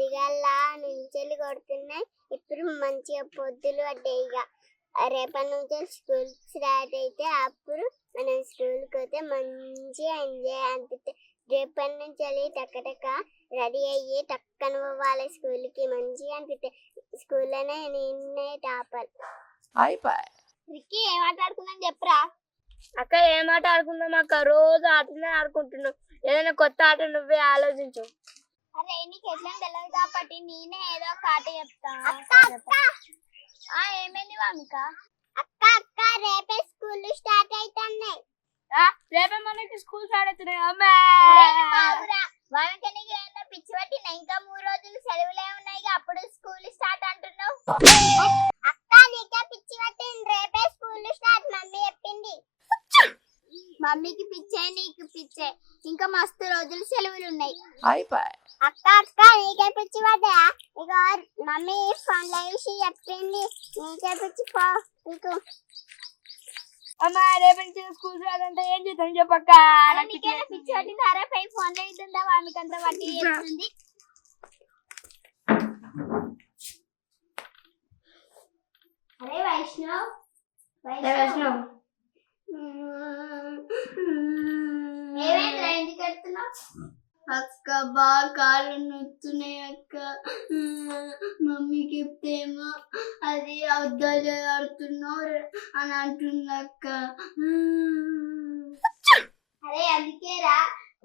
పొద్దుగల్ల నుంచెలు కొడుతున్నాయి. ఇప్పుడు మంచిగా పొద్దులు పడ్డాయి ఇక. రేపటి నుంచి స్కూల్ స్టార్ట్ అయితే అప్పుడు మనం స్కూల్కి పోతే మంచిగా ఎంజాయ్ అనిపిస్తుంది రేపటి నుంచి వెళ్ళి టక్క టక్క రెడీ అయ్యి టక్కన పోవాలి స్కూల్కి. మంచిగా అనిపిస్తుంది స్కూల్లోనే నిన్నే టాపర్. అయిపోయి. రిక్కి ఏం మాట్లాడుకుందని చెప్పరా? అక్క ఏం ఆట ఆడుకుందాం అక్క? రోజు ఆటనే ఆడుకుంటున్నావు ఏదైనా కొత్త ఆట నువ్వే ఆలోచించు. అరే నీకు ఎట్లా తెలియదు కాబట్టి నేనే ఏదో ఒక ఆట చెప్తా. ఆ ఏమైంది వామిక? అక్క అక్క రేపే స్కూల్ స్టార్ట్ అవుతున్నాయి ఆ, రేపే మనకి స్కూల్ స్టార్ట్ అవుతున్నాయి అమ్మా! వామిక నీకు ఏమన్నా పిచ్చి పట్టినా ఇంకా మూడు రోజులు సెలవులే ఉన్నాయి అప్పుడు స్కూల్ స్టార్ట్ అంటున్నావు. అక్క నీకే పిచ్చి పట్టింది. రేపే స్కూల్ స్టార్ట్ మమ్మీ చెప్పింది. మమ్మీకి పిచ్చే నీకు పిచ్చే. ఇంకా మస్తు రోజులు సెలవులు ఉన్నాయి. అయిపోయి. అక్క అక్క నీకే పిచ్చి పడ్డా ఇక మమ్మీ ఫోన్ చూసి చెప్పింది. నీకే పిచ్చి పో నీకు. అమ్మా రేపు నుంచి స్కూల్ అంటే ఏం చేద్దాం చెప్పక్క పిచ్చి పిచ్చి పట్టింది. అరే పై ఫోన్లో ఇద్దా వామికంతా పట్టి చెప్తుంది అరే వైష్ణవ్. వైష్ణవ్. బాగా కాళ్ళు నొత్తున్నాయి అక్క. మమ్మీకి చెప్తేమో అది అద్దాలు ఆడుతున్నావు అని అంటుంది అక్క. అరే అందుకేరా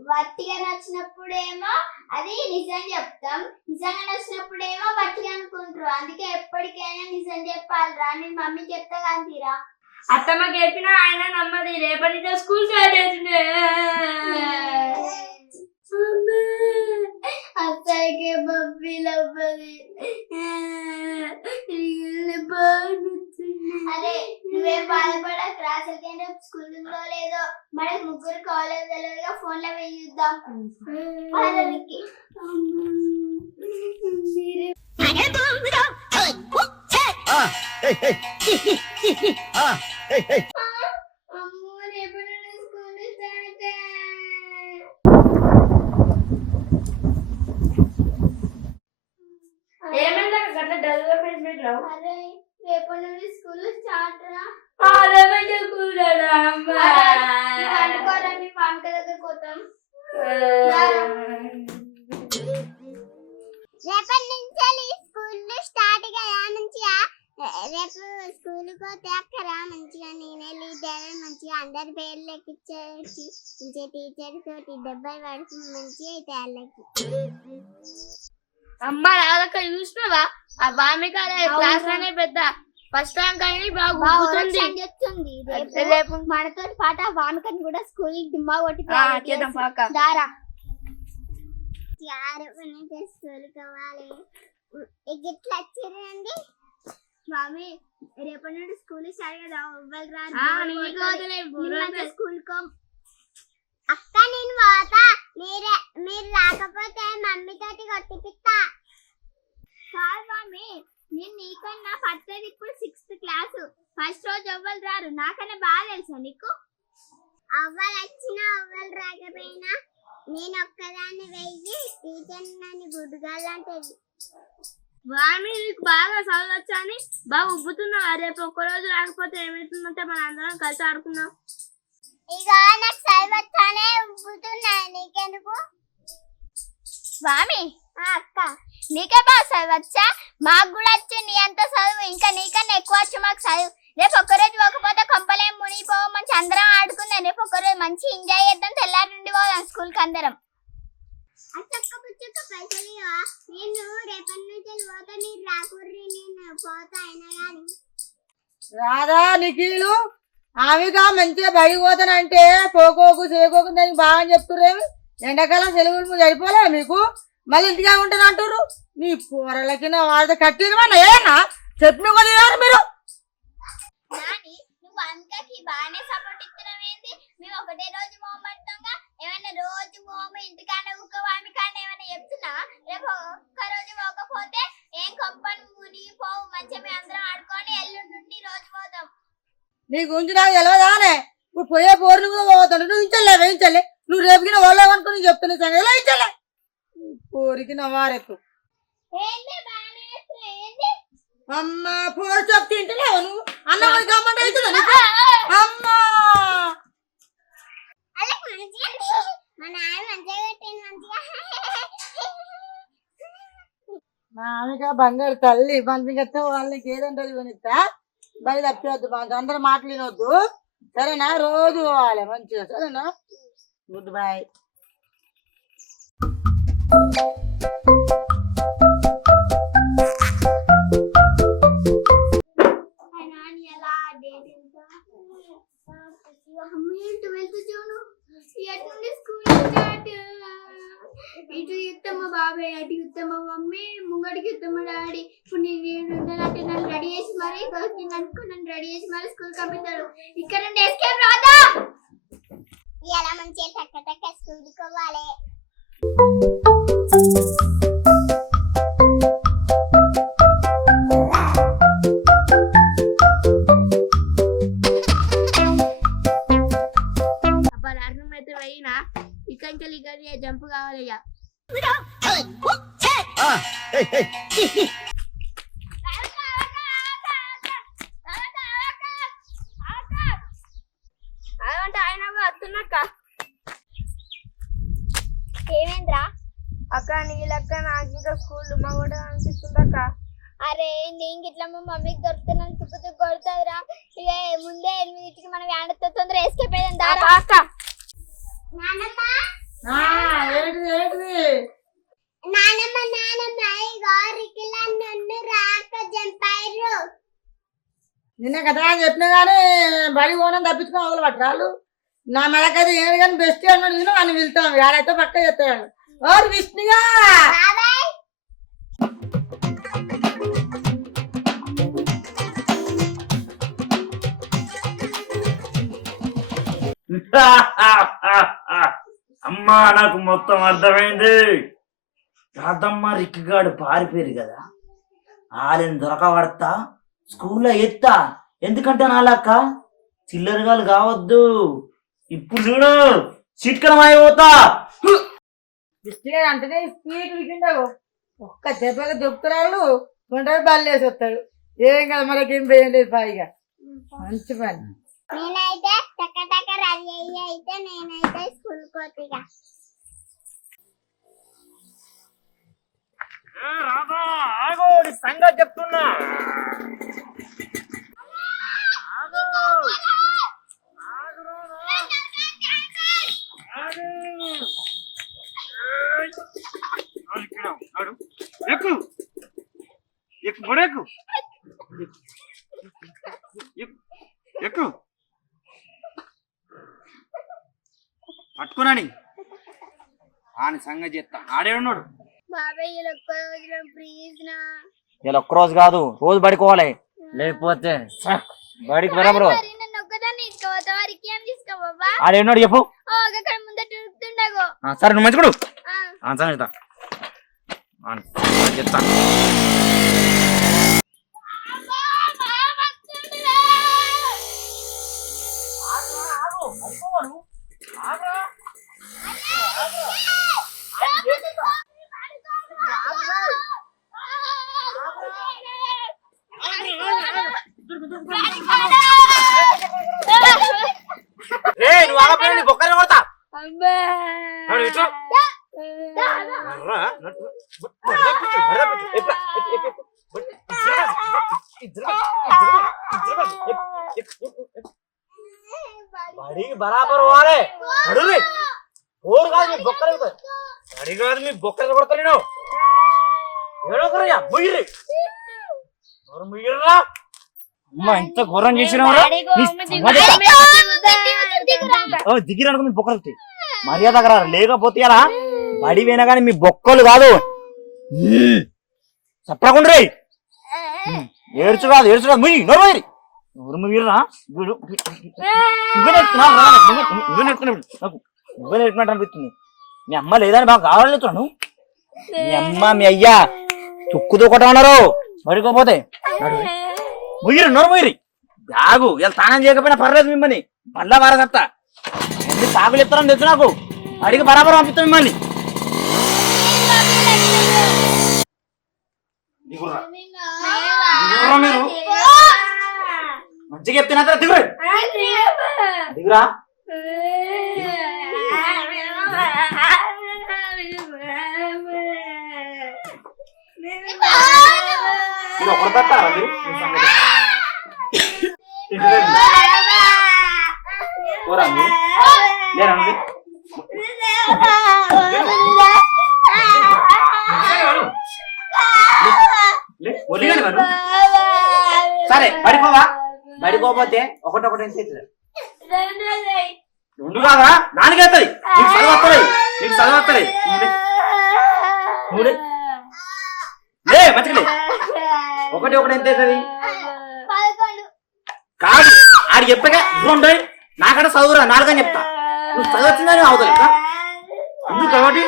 వట్టిగా నచ్చినప్పుడేమో అది నిజం చెప్తాం. నిజంగా నచ్చినప్పుడేమో వట్టిగా అనుకుంటారు. అందుకే ఎప్పటికైనా నిజం చెప్పాలిరా. నేను మమ్మీ చెప్తా కాంతిరా. అత్తమ్మకి చెప్పినా ఆయన నమ్మది. రేపటి నుంచి స్కూల్ స్టార్ట్ అవుతుంది. అక్కడికే బొబ్బిలు అవ్వదు. అరే నువ్వేం బాధపడకు రాసలకైనా స్కూల్ ఉందో లేదో. మనకి ముగ్గురు కాలేజ్ తెలియదుగా ఫోన్లో వెళ్ళి చూద్దాం పదవికి మీరే అమ్మో రేపటి నుండి స్కూల్ స్టార్ట్ ఏమైంది? అక్క గట్ల డల్గా ఫేస్ పెట్టినావు? అరే రేపటి నుండి స్కూల్ స్టార్ట్ రా. ఆ, రేపే స్కూల్ స్టార్ట్ అమ్మా. అనుకోరా మీ పాంక దగ్గర పోతాం. రేపటి నుంచి స్కూల్ స్టార్ట్ కదా మంచిగా. రేపు స్కూల్ పోతే అక్కడ మంచిగా నేను వెళ్ళి మంచిగా అందరి పేర్లు మంచిగా టీచర్ తోటి దెబ్బలు పడుతుంది మంచిగా అయితే వాళ్ళకి. అమ్మ రాదక్క చూసినావా? ఆ వామిక క్లాస్లోనే పెద్ద ఫస్ట్ ర్యాంక్ అని బాగా గుర్తుంది. చెప్తుంది. రేపు మనతో పాటు వామికని కూడా స్కూల్ దుమ్మా కొట్టి ఆ, చేద్దాం పక్క. దారా. స్కూల్ కావాలి రేపటి నుండి స్కూల్ స్టార్ట్ కదా ఎవ్వరు. స్కూల్ కో అక్క నేను పోతా. మీరే మీరు రాకపోతే మమ్మీ తోటి కొట్టిపిస్తా. కాదు స్వామి నేను నీకన్నా పట్టేది ఇప్పుడు సిక్స్త్ క్లాస్ ఫస్ట్ రోజు ఎవ్వరు రారు. నాకన్నా బాగా తెలుసా నీకు? అవ్వలు వచ్చినా అవ్వలు రాకపోయినా నేను ఒక్కదాన్ని వెయ్యి టీచర్ నన్ను గుడ్డుగాలంటది వామి నీకు బాగా చదవచ్చు అని బాగా ఉబ్బుతున్నావు? రేపు ఒక్క రోజు రాకపోతే ఏమవుతుందంటే మన అందరం కలిసి ఆడుకుందాం. ఇక నాకు చదవచ్చానే ఉబ్బుతున్నాయి నీకెందుకు? స్వామి? అక్క. నీకే బాగా చదవచ్చా మాకు కూడా వచ్చు నీ అంత చదువు ఇంకా నీకన్నా ఎక్కువ వచ్చు మాకు చదువు. రేపు ఒక్కరోజు పోకపోతే కొంపలేం మునిగిపోవు మంచి అందరం ఆడుకుందాం. రేపు ఒక్కరోజు మంచి ఎంజాయ్ చేద్దాం. తెల్లారి నుండి పోదాం స్కూల్కి అందరం రాదా నిఖిలు. ఆమెగా మంచిగా బడికి పోతానంటే పోకోకు చేయకోకు దానికి బాగా చెప్తుర్రేమి ఎండాకాలం సెలవులు సరిపోలే మీకు మళ్ళీ ఇంటిగా ఉంటుంది అంటారు? నీ కూరలకి నా వాళ్ళ కట్టినమన్నా ఏనా చెప్పిన కదా మీరు? బాగానే సపోర్ట్ ఇస్తున్నావేంది మేము ఒకటే రోజు మోమంటాంగా ఏమైనా రోజు మోమ ఇంటికాడ ఊకవామి కానీ ఏమైనా చెప్తున్నా రేపు ఒక్క రోజు పోకపోతే ఏం కొంపని మునిగిపోవు మంచిగా మేము అందరం ఆడుకొని ఎల్లుండి నుండి రోజు పోతాం నీ గురించి నాకు తెలియదానే ఇప్పుడు పోయే పోరుని కూడా పోతాడు నువ్వు ఇంచలే వేయించలే నువ్వు రేపుకిన వాళ్ళు అనుకుని చెప్తున్నా సంగతి. ఎలా ఇచ్చలే పోరికి ఏంది? అమ్మ పోరు చెప్తే తింటలేవు నువ్వు? అన్నం గమ్మంటే అవుతుందా నీకు? అమ్మా! అలా మంచిగా మా నాన్న మంచిగా పెట్టింది మంచిగా. మా ఆమెగా బంగారు తల్లి పంపించేస్తే వాళ్ళకి ఏదంటే కొనిస్తా బయట తప్పవద్దు అందరు అందరూ మాటలు వినొద్దు. సరేనా? రోజు పోవాలి మంచిగా. సరేనా? గుడ్ బాయ్ చేసి మరి స్కూల్ పంపిస్తాడు ఇక్కడ నుండి ఎస్కేప్ రాదా? ఇలా మంచిగా టక్క టక్క స్కూల్కి పోవాలి. వస్తున్నక్క ఏమైందిరా? అక్క నీ లెక్క నాకు ఇంకా స్కూల్ మా కూడా అనిపిస్తుందక్క అరే నేను ఇట్లా మా మమ్మీకి దొరుకుతున్నాను తుప్పు తుప్పు కొడుతుందిరా. ఇక ముందే ఎనిమిదింటికి మనం ఎండతో తొందర ఎస్కేప్ అయ్యాం దారా అక్క నానమ్మ. ఏంటిది ఏంటిది? నానమ్మ నానమ్మ ఇగో రికిలా నన్ను రాక జంపారు నిన్న కదా చెప్పినా కానీ బడి పోనని తప్పించుకొని వదలు పట్టరాలు నా మెడకైతే ఏమి కానీ బెస్ట్ అన్నాడు నేను అని వెళ్తాం ఏడైతే పక్క చెప్తాడు ఓరు విష్ణుగా! అమ్మా నాకు మొత్తం అర్థమైంది. రాధమ్మ రిక్కిగాడు పారిపోయారు కదా. ఆలయం దొరకబడతా స్కూల్లో ఎత్తా. ఎందుకంటే నాలక్క చిల్లరగాలు కావద్దు. ఇప్పుడు చూడు చిట్కలం అయిపోతా అంటేనే స్పీడ్ వికిండవు ఒక్క దెబ్బకి దొక్కురాళ్ళు గుంటలు బల్లేసి వస్తాడు ఏం కదా మనకేం భయం లేదు పైగా. మంచి పని. నేనైతే టక్క టక్క రెడీ అయ్యి అయితే నేనైతే స్కూల్ కోతిగా రాధా ఆగో నీ సంగతి చెప్తున్నా ఆగు. ఆగు రాధా. ఆగు. ఏయ్. ఆడు ఇక్కడ, ఆడు. ఎక్కు. ఎక్కు బడెక్కు ఎక్కు. ఎక్కు. పట్టుకున్నాని. ఆని సంగతి చెప్తా. ఆడే ఉన్నాడు. ఇలా ఒక్క ఒక్కరోజు కాదు రోజు పడుకోవాలి. లేకపోతే బడికి బరాబరు తీసుకోవా ఆడేన్నాడు చెప్పు. సరే నువ్వు మంచిగుడు ఆ. సరే చెప్తా ఆ, చెప్తా రే నువ్వు ఆగపోయినా నీ బొక్కలు కొడతా ఇటు. రా, నడు. బర్రా పిచ్చు, బర్రా పిచ్చు. ఎక్కు, ఎక్కు, ఎక్కు, ఎక్కు. ఇద్దరు, ఇద్దరు, ఇద్దరు, ఇద్దరు, ఎక్కు, ఎక్కు, ఎక్కు, ఎక్కు. బడికి బరాబర్ పోవాలి నడురి ఓరు కాదు మీ బొక్కలు ఎగుతాయి. బడి కాదు మీ బొక్కలు కొడతా నేను ఏడోకరయ్యా ముయ్యిరి ఎవరు ముయ్యిర్రా అమ్మ ఎంత ఘోరం చేసినావురా దిగిరనుకో మీ బొక్కలు మర్యాద లేకపోతే ఎలా బడి పోయినా కానీ మీ బొక్కలు కాదు చెప్పకుండా రే ఏడ్చు కాదు ఏడ్చు కాదు ముయ్యి నోరు ముయ్యి ఎవరు ముయ్యిరా నువ్వే నెట్టుకున్నావు నాకు నువ్వే అనిపిస్తుంది మీ అమ్మ లేదని బాగా కావాలనుతున్నాను మీ అమ్మ మీ అయ్యా తుక్కు తుక్కట ఉన్నారు. పడుకోపోతే ముయ్యిరు నోరు ముయ్యిరి బ్యాగు ఇలా తానం చేయకపోయినా పర్లేదు మిమ్మల్ని. మళ్ళా వారసత్తా. ఎన్ని సాగులు చెప్తారని తెలుసు నాకు. అడిగి బరాబర్ పంపిస్తాం మిమ్మల్ని. మీరు. మంచిగా చెప్తున్నా దిగురా. దిగురా. ఒకరు తట్టారా మీరు మీ మీరు. ఒలిగండి సరే పడిపోవా? పడిపోతే ఒకటొకటి ఎంత అవుతుంది రెండు కాదా? నాలుగైతుంది నీకు చదువు నీకు చదువు లే మంచిగా ఒకటి ఒకటి ఎంత అవుతుంది? కాదు ఆడు చెప్పగా రెండు నాకంటే చదువురా నాలుగని చెప్తా. నువ్వు చదువు వచ్చిందని అవుతుంది ఇంకా ఎందుకు కాబట్టి?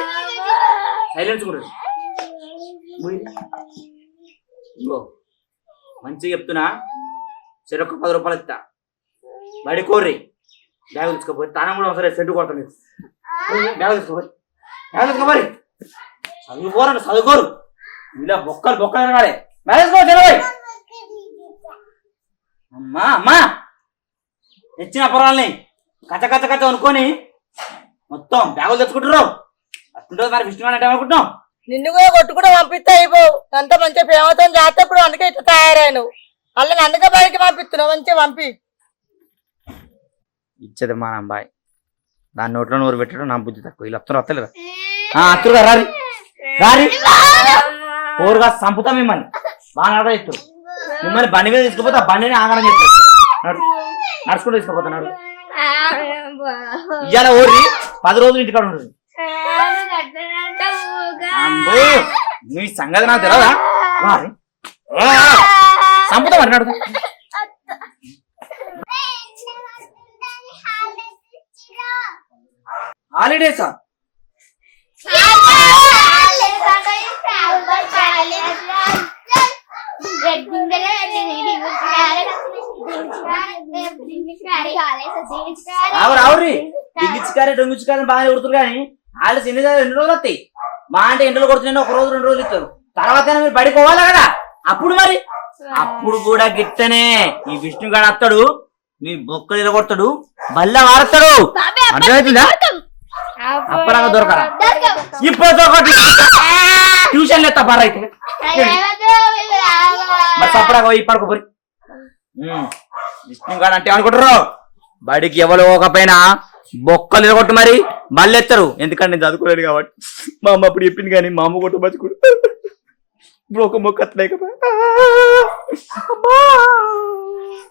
సైలెన్స్ కూడా. ఇగో మంచిగా చెప్తున్నా. చెరొక్క పది రూపాయలు ఇస్తా. బడి కోర్రి. బ్యాగ్ తీసుకోపోయి తానం కూడా సరే సెంటు కొడతాను. బ్యాగ్ తీసుకోపోయి. బ్యాగ్ తీసుకోపోయి. చదువుకోరండి చదువుకోరు. ఇలా బొక్కలు బొక్కలు తిరగాలి. బ్యాగ్ తీసుకో తిరగబోయి అమ్మా అమ్మా. తెచ్చిన పొరాలని కచ్చ కచ్చ కచ్చ అనుకొని మొత్తం బ్యాగులు తెచ్చుకుంటారు అట్లుంటుంది మరి విష్ణు అంటే అనుకుంటున్నాం నిన్ను కూడా కొట్టుకుంటూ పంపిస్తే అయిపోవు. అంత మంచిగా ప్రేమతో చేస్తే ఇప్పుడు అందుకే ఇట్లా తయారైను అలా అందుకే బయటికి పంపిస్తున్నావు మంచిగా పంపి. ఇచ్చేది మా అబ్బాయి దాని నోట్లో నోరు పెట్టడం నా బుద్ధి తక్కువ. వీళ్ళు వస్తారు వస్తలేరు అత్తురుగా రారి. రారి. ఓరుగా చంపుతా మిమ్మల్ని. బాగా నడవ ఇస్తారు మిమ్మల్ని బండి మీద తీసుకుపోతే ఆ బండిని ఆగడం చేస్తారు నడుచుకుంటూ తీసుకుపోతున్నాడు ఇవాళ ఓరి పది రోజులు ఇంటికాడ ఉంటుంది అమ్మో నీ సంగతి నాకు తెలియదా వారి చంపుతా మరి నడుదా హాలిడేసా రావురి దిగిచ్చుకారే డొంగిచ్చుకారే బాగానే కొడుతురు కానీ వాళ్ళు చిన్న రెండు రోజులు వస్తాయి? మా అంటే ఎండలు కొడుతున్నాయి ఒక రోజు రెండు రోజులు ఇస్తారు. తర్వాత మీరు బడికి పోవాలి కదా? అప్పుడు మరి? అప్పుడు కూడా గిట్టనే. ఈ విష్ణుగాడు వస్తాడు మీ బొక్కలు ఇరగొడతాడు బల్ల వాడతాడు అర్థమవుతుందా అప్పరాగా దొరకరా? ఇప్పుడు దొరకటి ట్యూషన్ లేస్తా బారా అయితే. మరి సప్పడాగా పోయి పడుకోపోయి విష్ణుగాడు అంటే అనుకుంటారు బడికి ఎవరు పోకపోయినా బొక్కలు ఇరగొట్టు మరి మళ్ళీ ఎత్తారు ఎందుకంటే నేను చదువుకోలేడు కాబట్టి. మా అమ్మ అప్పుడు చెప్పింది కానీ మా అమ్మ కొట్టు బతుకుడు. ఇప్పుడు ఒక మొక్క అత్తలేకపోయా.